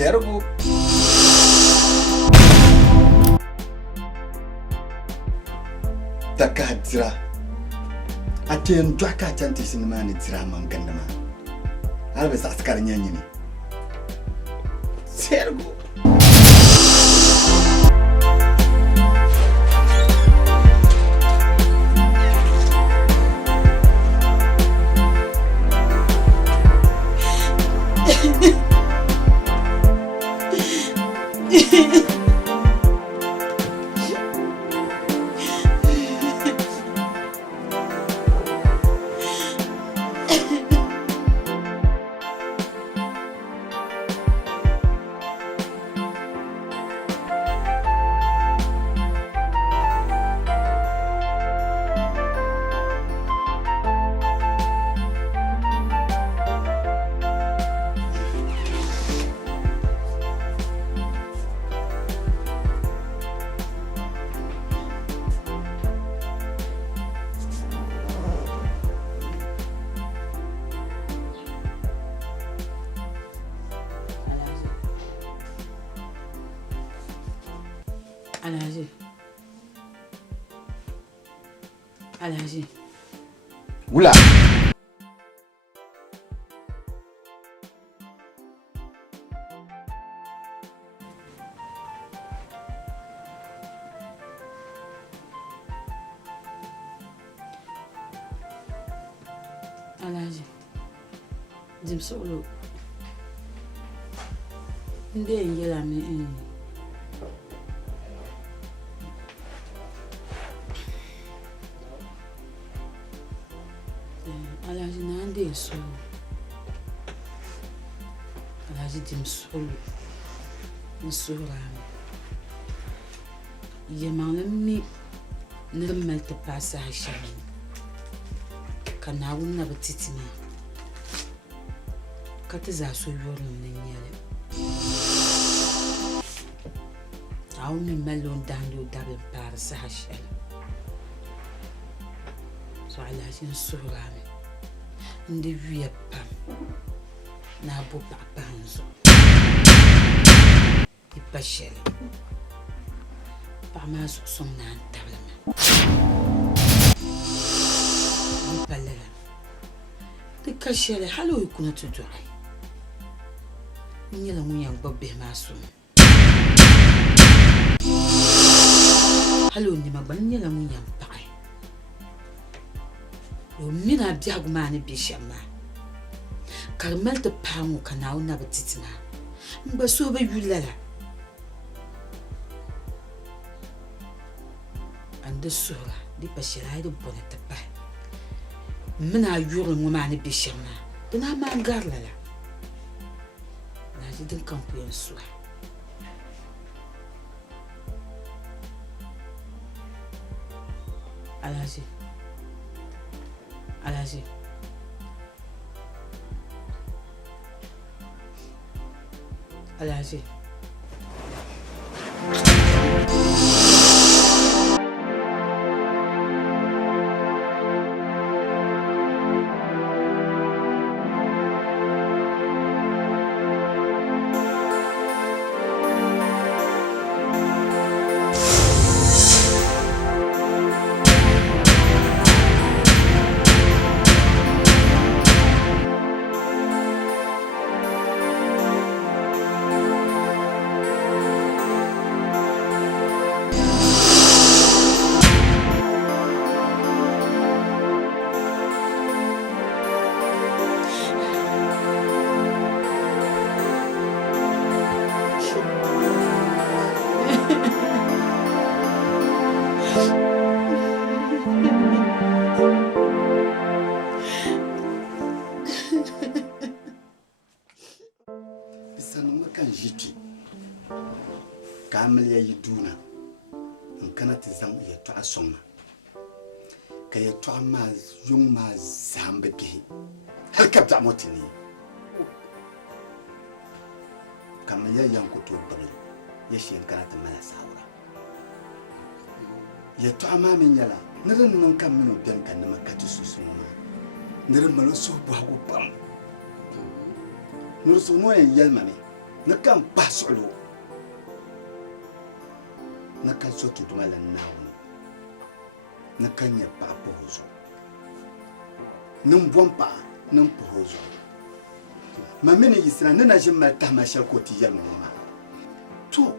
Sergo. Takadra. Aten dwaka chanti sinimani drama ngandama. Albe saskar nyanyini. Sergo. Alhaji. Oula. Alhaji. Jim solo. Nde ngela me Alhaji nande so. Alhaji dim solo. Nsura. Yemang mi nirmal te passa shami. Kana wunna batitima. Kata za so yorum nyele. Auni melon dando double par sahashel. So Alhaji nsura. Ndi wiye pam na bo papa hanzo ipashel pa ma so son na tablama ipalala de kashele halo ikuna tutu ai nyela munya gbobbe ma so halo ni magban nyela munya pai mina biagumani bishama karmel de pamu kana una batitina mbaso be yulala ande sura di pashira de boneta pa mina yuru ngumani bishama dina mangarlala na jidin kampiyon suwa Alhaji Alhaji. Alhaji. Kamel ya yiduna nkana tizam ya to asoma kaya to ma yung ma zambe bi hal kabda motini kamel ya yankuto bari ya shin kana ta mala sawra ya to ma min yala nirin non kam mino ben kan makati susuma nirin malo so bu hago pam nur so no yel mami na kan pasulu na kan so tutuma la nawo na kan ya pa pozo num bompa num pozo ma mene yisra na jimma ta ma shal ko ti yal ma to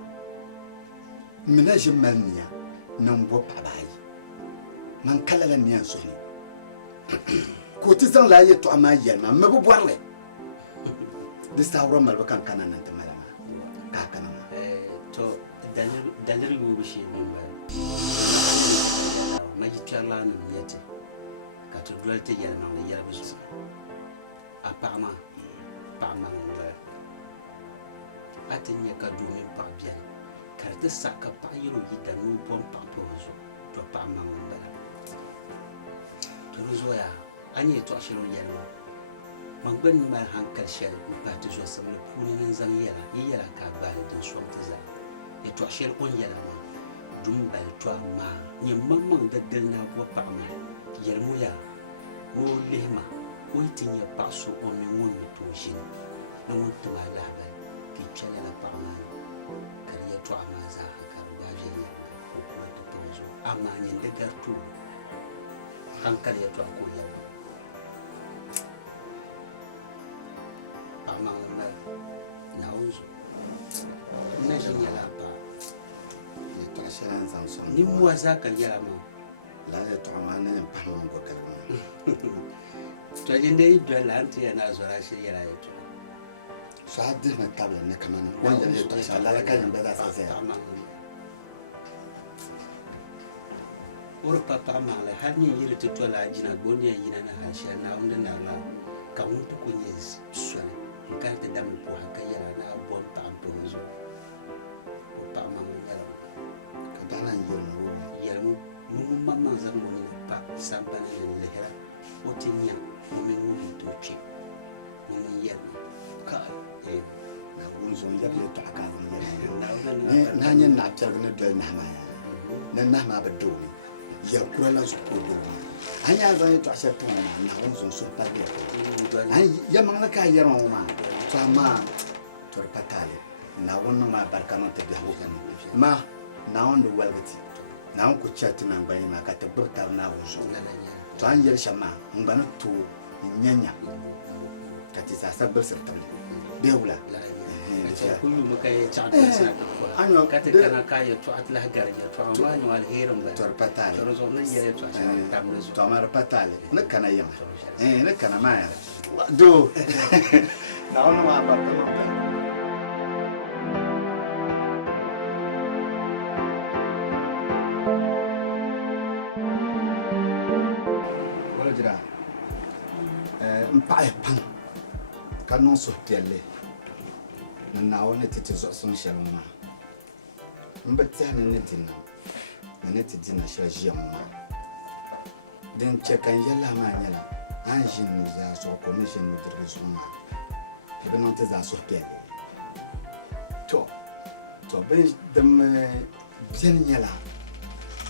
mina jimma niya num bo pa bai man kala la niya so ni ko ti zan la yeto ama yal ma me bo borle de sawro mal ba kan kana nan ta mala ka kana to dalil wo shi ne ma jitala na yete ka to dolte yal ma ya bisu apparemment ngala atenya ka do mi pa bien car de saka pa yiro yida no bon pa pozo to pa ngala to rozo ya ani to ashiro yalo man gban ma hankal shel mi pa to zo samle puni nan zan yala ka ba da so ta za e to ashiro on yala ma dum bal to ma ni mamman da dalna bo pa ma yalmu ya wo lehma ويتني بعصو ومن توشين نمون تمالا بل كي تشالا بعمان كريا تعمى زاها كرباجي وكوة تبوزو أما يندقر تو هم كريا تعكو يلا بعمان مال نعوزو نجي يلا با يتعشران زنصون نمو زاك يلا ما لا يتعمى أنا ينبحنا وكلمة to jinde idwala anti yana zora shi yara yato so hadde na tabla ne kamana wanda ne to sha la kan ba da sai ur papa mala har ni yiri to tola jina goni yina na hasha na unda na la ka muntu kunyezi swale nkarte damu po haka yara na bon tampozo papa mama yara ka dana yirmu mu mamma zamu ni pa sambana ni lehera otinya mumengu tochi mumengu ka na unzo yalle to aka ne na nyen na tar ne do na ma ya na ma ba do ya kura la su ko do anya za to asha to na unzo so pa de ai ya ma na ka yaro ma to ma to patale na wonno ma barkano te de ho ma na on do walgati na on ko chat na ngba ma ka te burta na unzo to an yel shama ngana to nyanya kati sasa bel sertable bewla kullu makay chat sa anyo kati kana kay to atla garja to amani wal hiram ba to patale to zo na yele to tamre to mar patale na kana yama na kana ma do na ono ma ba kana jira mpae pan kanon so tele na wona tete zo son shaloma mbata ne dinna ne tete dinna shajiyamma den chekan yalla ma nyala anjin za so commission no direzuma ebe non te za so tele to ben dem bien nyala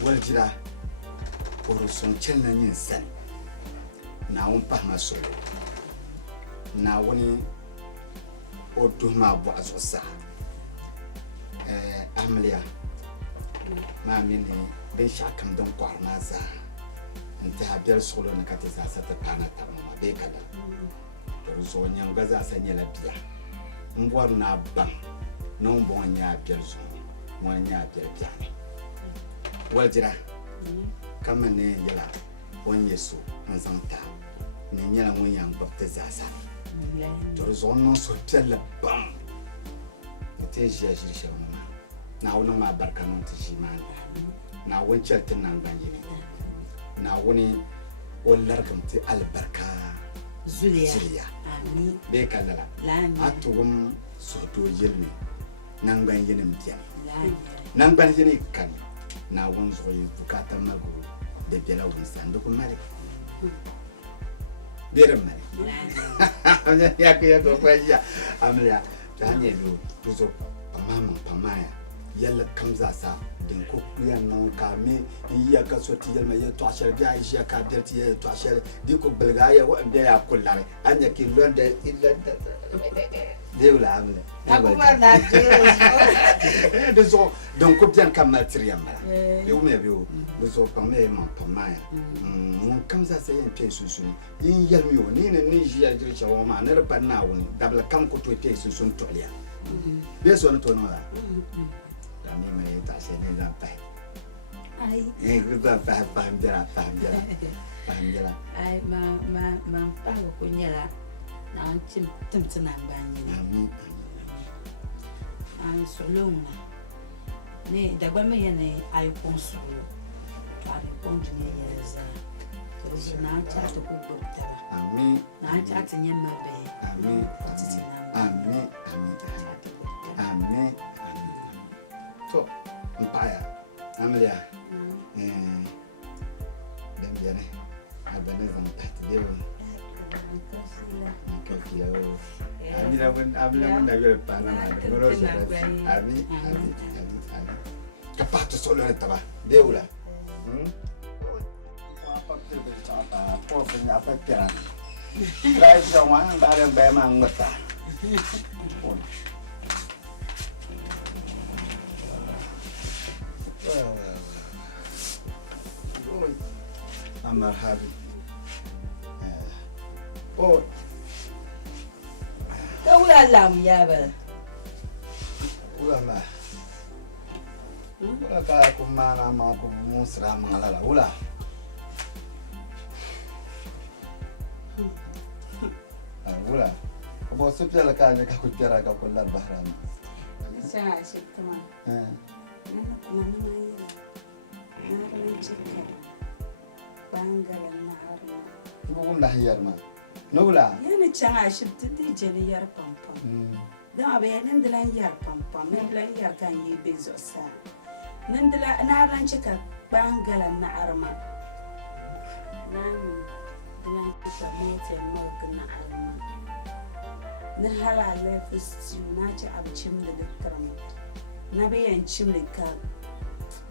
wal jira oro son chelna nyin san na won pa ma so na woni o do ma bo aso sa amlia ma mini ben shakam don kwarna za nta biyar solo na kate sa ta kana ta ma be kada to zo nyam gaza sanya la biya mbor na ban non bon nya biyar so mo nya biyar biya waljira kama ne yala on yesu nzanta ne nyala mo yang bapte zasa to zo non so tella bam te jaji shawna na wona ma barka non te jimani na wancan tin nan ganje na woni wallar kamti albarka zuliya amin be kalala atuwum so to yelmi nan ganje ne mtiya nan ganje ne kan na won zo yi bukata mago de bela won sandu ko mari dere mari ya ko ya amlia tanye do zo pamama pamaya yalla kam za sa den ko yan non ka me iya ka so ti yalla ya to ashar ga isha ka der ti ya to ashar di ko belga ya wa be ya kullare anya ki londe illa deula amle Akuba na de zo donc ko bien kam matériel mala e o me bi o de zo pa me ma pa ma ya mon kam za sa yen pe susu yin yal mi o ni ni ji ya jiri chawo ma ne pa na woni dabla kam ko to pe susu to liya be so no to no la la mi me ta se ne la pa ai ko ba pa ndira ai ma pa ko nyala na chim tum tsana bani amin an solona ne dagba me yene ay konsulo kare konjine yeza to na cha to ko bota amin na cha tinye mabe amin titi na amin amin to mpaya amlia dem biene abane zam patdewo Amila na yule pana na ngoroso abi kapato solo na taba deula apa tebe apa pofnya apa kira rai jawan bareng bemang ngota amar habi oh Ula lam ya ba. Ula ka kumana ma ko musra mangala ula. Ula. Abo supya la ka ka kutera ka kullar bahran. Sa shitma. Mana kuma mai. Na ran cikka. Bangaren na harma. Bukum dah yarma. Nula. Yana can a shifta dijeli yar pampam. Don abu ya nan dilan yar pampam, nan dilan yar kan yi bezo sa. Nan dilan na ran cika bangalan na arma. Nan dilan cika mota milk na arma. Na halala stew na ci abcim da dukkan. Na bayan cim da ka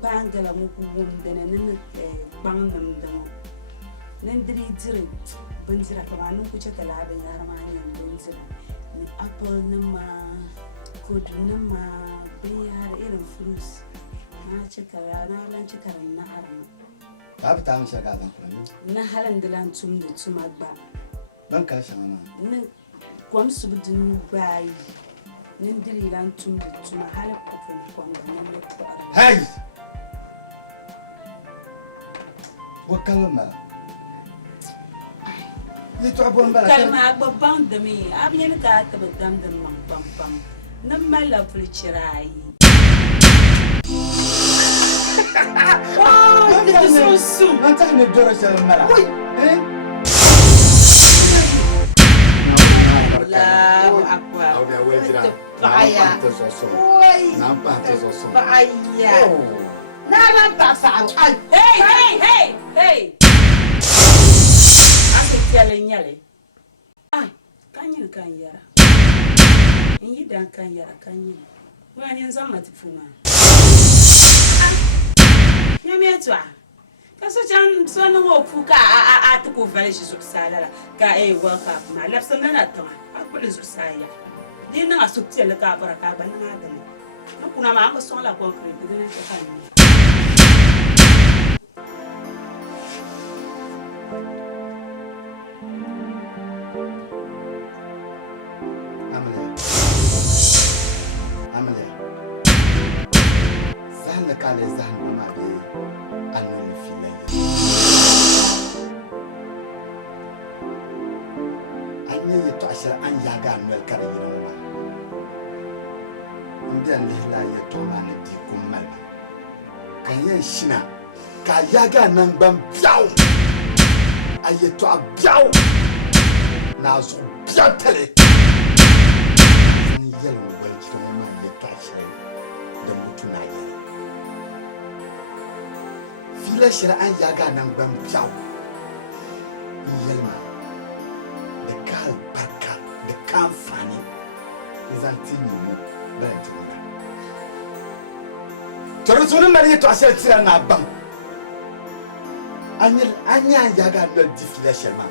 bangalan muku wunda na nan bangam da mu. Nan diri dirin bindira kama nun kuce ka labin yarmani bindira ni apple nima kudu nima biya da irin fruits na cika na ran cika na arma Ka fita mun shaka zan kula na halan dilan tum da tuma ba dan ka shana ni kwam subdin bayi nin diri lan tum da tuma halan ko kwam da nan ne ko arma hey wa kalma ni to abon bala kalma babban da me abin ka ta badam da man pam nan mala fulcirai oh ni so su Nanti ni dora jalan mala. Woi, Allahu akbar. Au dia wajira. Bahaya. Woi. Nampak tu sosok. Bahaya. Naran tak saru. Hey. Nyale. Kanyi kan yara. Inyi dan kan yara kanyi. Wani nzama tifuma. Nyame etwa. Kaso chan so no opuka a to ko vale shi suksala ka waka ma lapsan na ta akuli susaya. Din na sukti le ka para ka ban na da. Na kuna ma ko son la concrete din ta kan. Kale zan mama be anon file anye yeto ashara an yaga anwel kare yino ma ndian lihla yeto mane di kummal kanyen shina ka yaga nan ban biaw ayeto abiaw na zo biatele yelo wel to ma yeto ashara da mutuna ye la shira an yaga nan ban biaw yelma da kal barka da kan fani izan tini mu ban tuna Toro sunu mari to asel tira na bam. Anya yaga no deflation ma.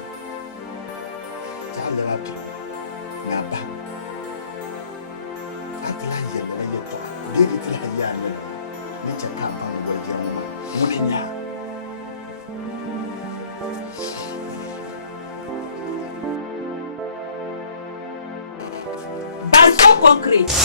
Ta le ma bi. Na ba. Atla yele aye to. Bi di tira ya le. Ni cha ka ba mo je mo. Mo ni nya. Baso concrete.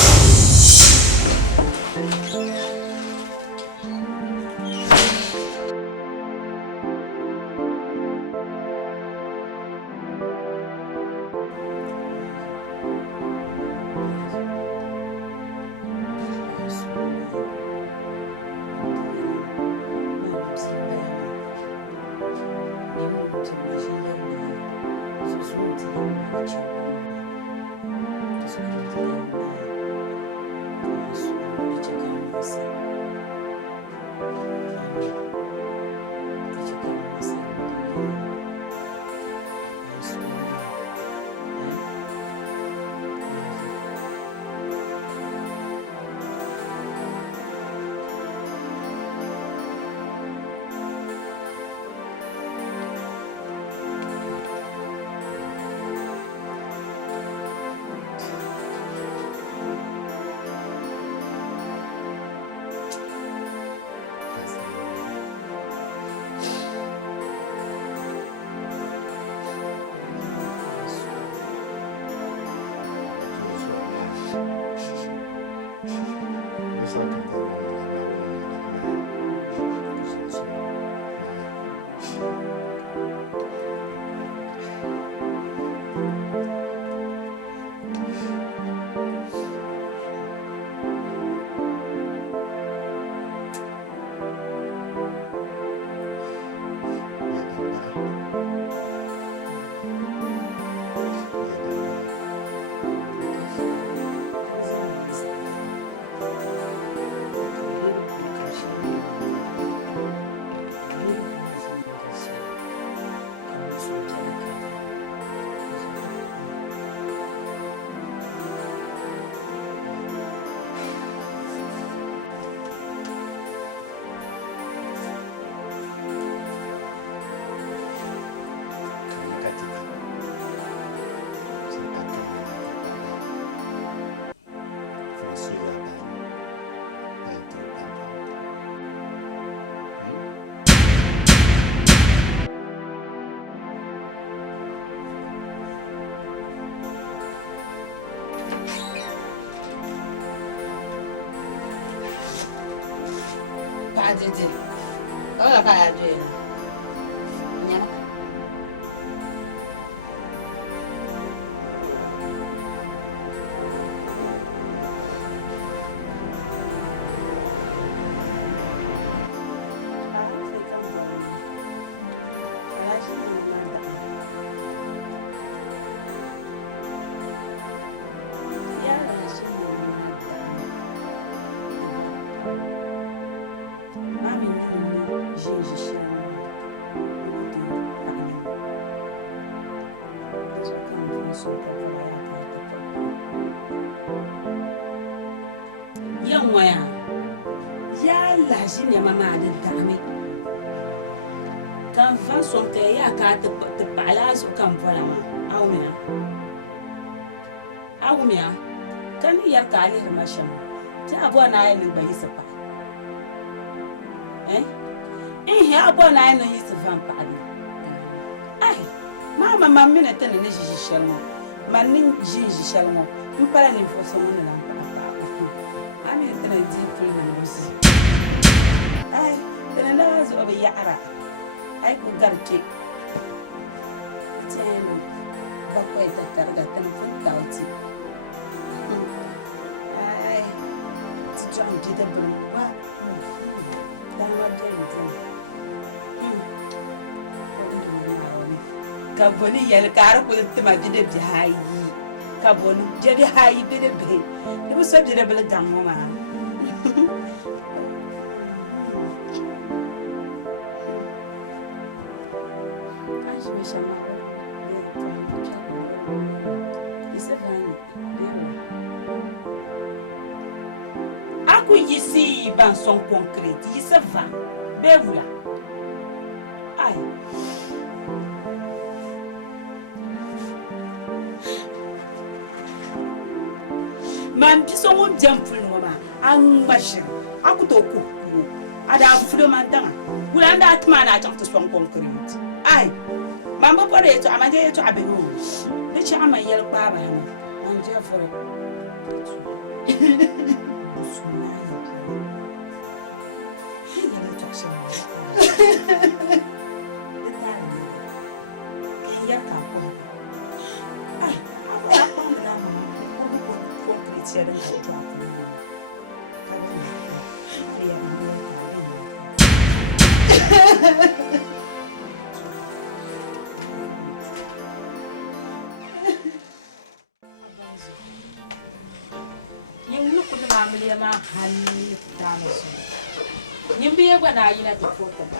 Didi. Olha para a Adriana. Kan van son ke ya ka te pala so kan vola ma awumia kan yar ka ali ma sham ti abo na ay ni bayi sapa ya abo na ay ni sapa pa ali ai mama mamina tane ne jiji shalmo man ni jiji shalmo mpala ni foso mo na pa ami tane di pul na musi ai tane na zo be yara ai ku garke teno bakwai ta targa tan fantauti ai ti jan di da bun wa dan wa de ka boni yel kar ku tima bi de bi hayi ka boni je bi hayi bi de bi de bu so bi de bel gammo ma Aku yisi yi ban son concrete yi se va be vula ai man bi so won jam fulu ma an bashir akuto ku ada fulo man danga wula anda atma na jam to son concrete ai man ba pare to amanje to abenu ni ci ama yel baba ha man je foro ma hanni ta musu yin biye gwana yi na tafi ko ba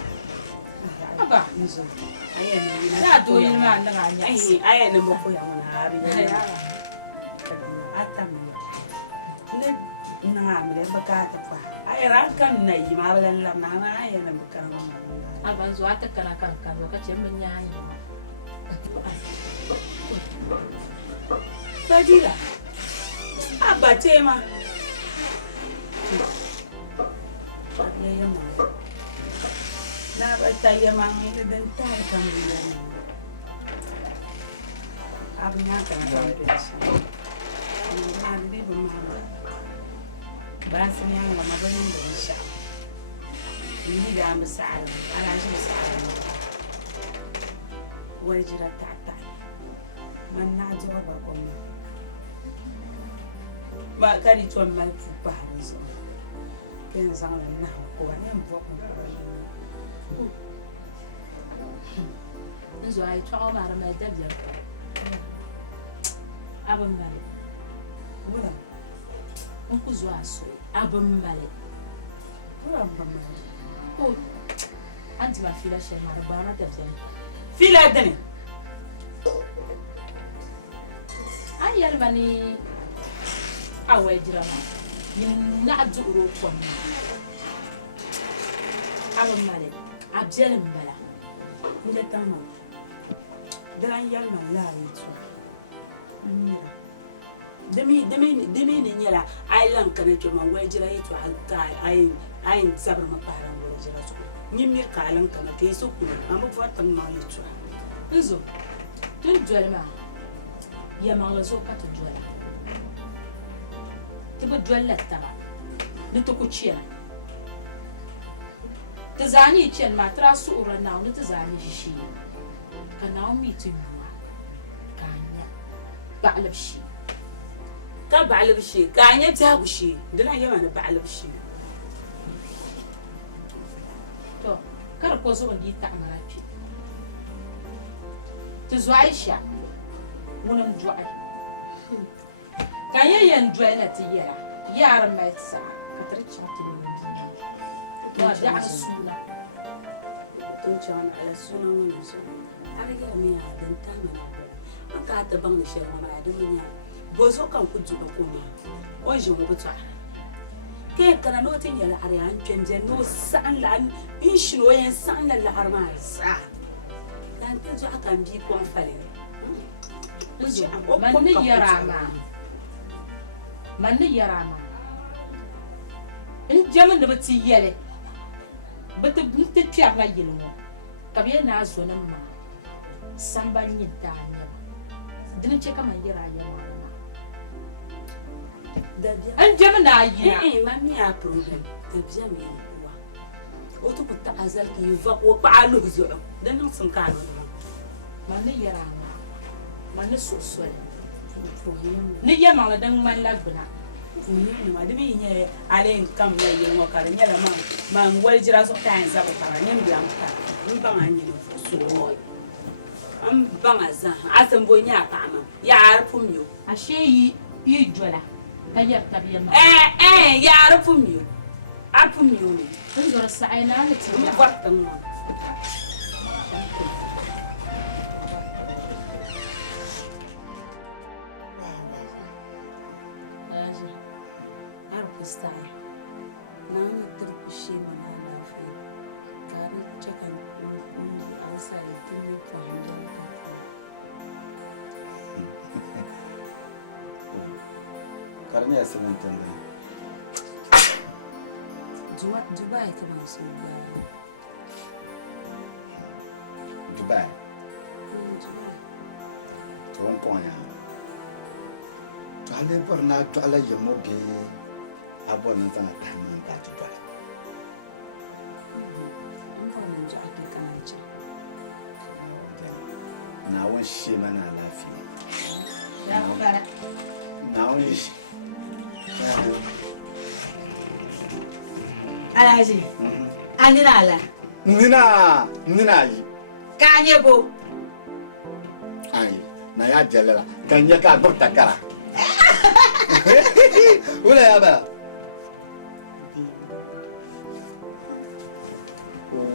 aba nzo ayen na do yi ma nan anya ayen mo ko ya wona hari ya atam ne na amre baka ta fa ay rankan na yi ma balan lam na ma ayen mo kan ma aba zo ata kana kan kan lokacin mun yayi Fadila aba tema ya ma na ba ta ya ma ni den ta kan ya abin ya kan ta da shi na bi ba ma ba sun ya ga ma bane da insha ni da am sa'al ana shi sa'al wajira ta ta man na jawaba ko ba kari to mal fu ba hazo ken zang na ko ba ne mbo ko nzo ai twa ma ra ma da bia abin male wala ku zo aso abin male wala ba ma ko anti ma fila she ma ba na da bia fila dane ai yar bani awe jirama yin na duro ko ni abin male abjelin bala nje tama dan yal na la yi to demi ni nyala island kana ke man wajira yi to alka ai sabar ma para wajira to ni mir ka alan kana to yi so ku amma fatan ma yi to nzo tun jolma ya ma zo ka tun jola tibu jolla tama ni to ku ciya ta zani cen ma tra su ura na ni ta zani shi kana mi tu yuwa kanya ba'lab shi ka ba'lab shi kanya ta ku shi dana yama na ba'lab shi to kar ko so di ta marafi ta zo Aisha wannan du'a kanya yan du'a na tiyara yaran mai sa ka tarci mutum ne da suna to chan ala suna wannan so arga mi ya dan ta mana aka ta ban da shirma ma da mun ya bozo kan ku juba kuma o je mu buta ke kana no tin yala are an canje no san la in shino yan san la arma sa dan tin zo aka bi kon fale man ni yarama in jamin da bati yele bata binta kyarna yilmo kabiya na zo nan ma san ban yin danya din ce kaman yira yawa an jamin na yi mami ya problem da biya mi kuwa wato ku ta azal ki va ko palu zo dan nan sun kana man ni yarama man ni so ni yama la dan man lagbuna ni ma de bi nye ale kam na ye ngo kala nya la ma ngwal jira so tan za ko kala nyam biam ka ni ba ma nyi so am ba ma za asan bo nya ka ma ya arfum yo ashe yi jola kayar tabiyama ya arfum yo ni sun zo sai na ne mu bartan ma na tarbi shi mana lafiya kare cikin an sa yi tuni fahimtar karne ya sanin tanda Dubai ka ban so ba Dubai to on konya to ale borna to ala yemo bi abon nan ta min ta Dubai an ba mun ji ake kana ce na won shi mana lafiya Ya fara. na won shi Alaji. Anina ala. nina yi Kanye bo. ai na ya jalala ganye ka dokta kara wala ya ba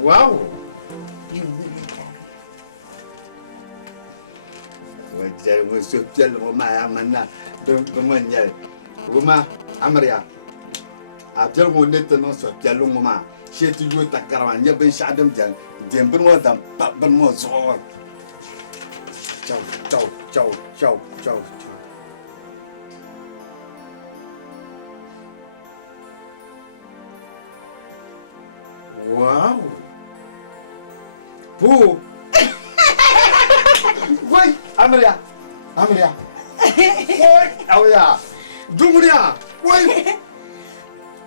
wow wajen wasu fiye ma ya manna don manyan kuma amarya a fiye ne ta nan su fiye ma shi ta yi ta karawa ya bin sha'adam jan jembin wa zan babban mu zuwa ciao wow bu wai amarya wai auya dumunya wai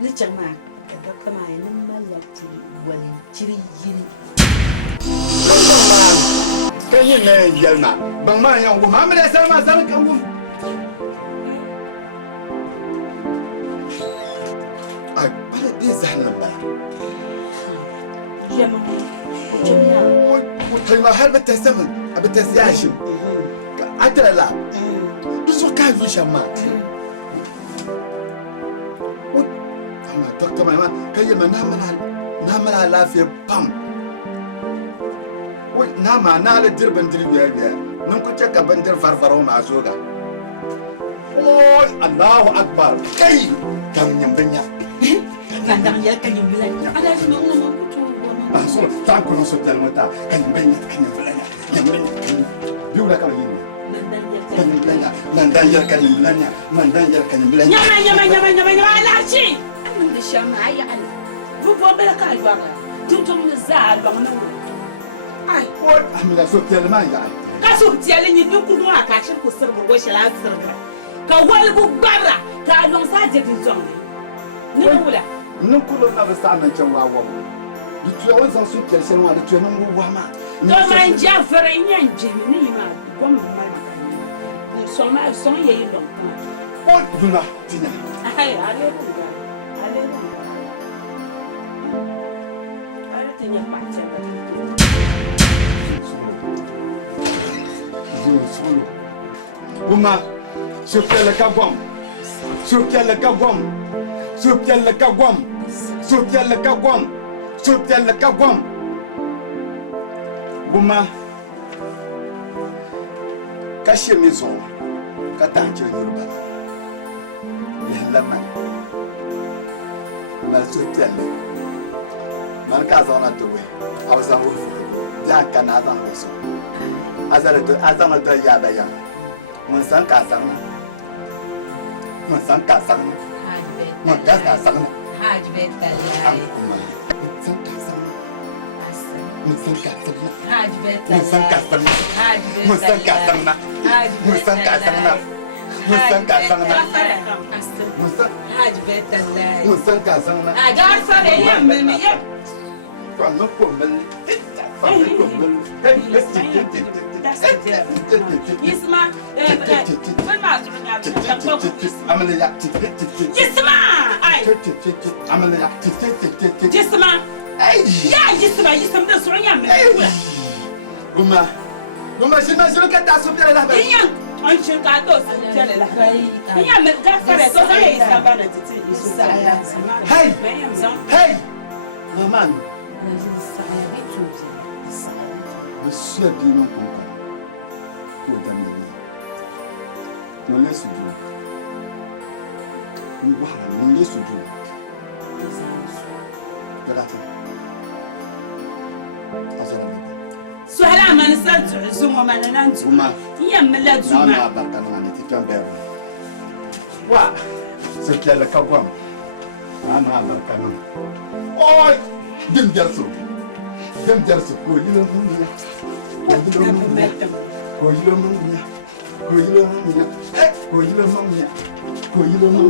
ni chama da kama yin mallati wal jirgin kan yin na yalma ban ma yan goma amarya sai ma san kan gum ai bala bi zanan ba jama jami'a kai ma har bata saman abata siyashi adrala duso ka yi shamma amma dokta mai ma kai ma na mana lafiya pam wai na ma na la dirban dirbiya nan ku ce gaban dir farfaro ma so ga oi Allahu akbar kai kan yambanya Nandang ya kan yung bilan niya. Ala, sinong naman ko to. so ta ko no so telmata kan yambanya biula ka yin Nandang ya kan. kan yambanya mandan yar kan yambanya Nyama ala shi. Anong di siya maaya ala. Rubo bala ka alwa ka. Tutong na za alwa na wala. Ay, oi amila so telmanya Ka so tiyale ni duk kudu aka shi ku sirbu go shi la sirga. Ka walbu barra ka lon sa je din zong. Ni wala. nun kulo na ba sa nan can wawo du tuya won san su kelsen wa du tuya nan wa ma to man ja fere nyan jemi ni ma ko mo ma. Ni so ma so ye yi long ta. o duna tinya Ay, ale ko. Ale tinya pa cha. yo solo uma sur le kagwam uma kashe mi so ka ta ce yoruba ya lama na sur le man ka zauna to we hausa wo ya kana zan so azana to ya ba ya mun san ka san mun ga ka san Haj betalla. Haj Guma shi ma shi ka ta so bere la ba. An shin ka to su tele la. Iya me ga fare to sai isa bana titi isa ya. Hey. Maman. Monsieur bien non comprend. Pour dame. Non laisse du. Nous voilà, non laisse du. Suhala man santu zuma man nantu. Yam la zuma. Na barka na ne ti kan bero. Wa. Se kia la kawam. Na barka na. Oi! Dim jarsu. Ko yilo mun ya. Ko yilo mun ya.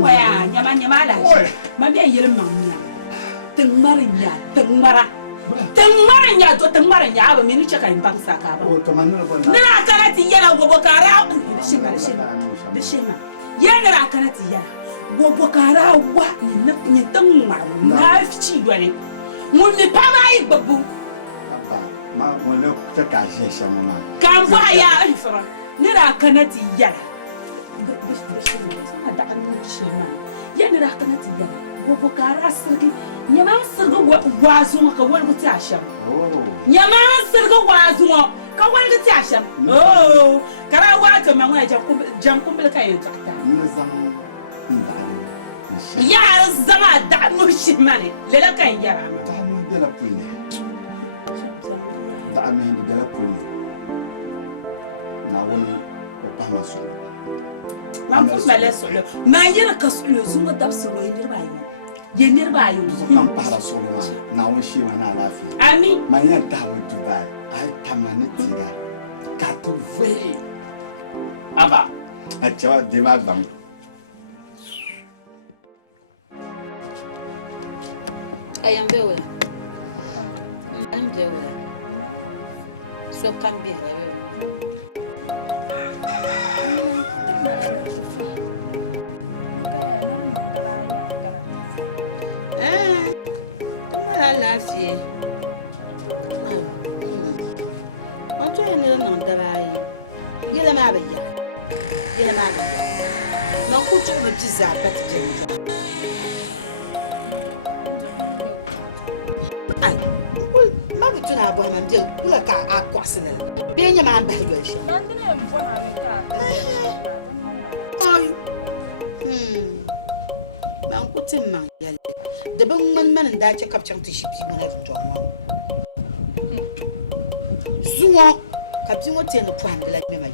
Waya nyama la. Ma bien yele mamnya. Tengmarinya to tengmarinya ba mini chaka impang saka ba. O kamanu na bana. Na kana ti yana gogo kara. Bishima. Yana kana ti yana. Gogo kara wa ni tengmar. Na fichi dwane. Mun mi pa mai babu. Ma mo le ta ka je shama. Kan ba ya ifra. Ni ra kana ti yana. Bishima da kan shima. Yana ra kana ti yana. Gogo kara sirgi. Nyama sirga wazu ka walga ti asham. Nyama sirga wazu ka walga ti asham. Oh, kara wato mangwa jam kumbel kai takta. Ya zama da no shimane. Lela kan yara. Ta mu bela pulle. Da amen di bela pulle. Na woni o pa maso. Mam fu mala solo. Ma yira ka solo zunga dabsu lo yirba yi. Yenir ba yo kan para solo na won shi mana lafi ami manya dawo Dubai ai tamani tiga ka to ve aba a chawa de ma bam ayam bewe ayam bewe so kan bi lafiya wato yana nan da bayi yana ma bayya nan ku ci mu ci zabat jin ai ma bi tuna ba man je kula ka akwasina be nya ma ba ga shi ai ban ku tin man yalle da ban man da ce kapcan ta shi bi mana to ma zuwa kapci wote no plan da la me mai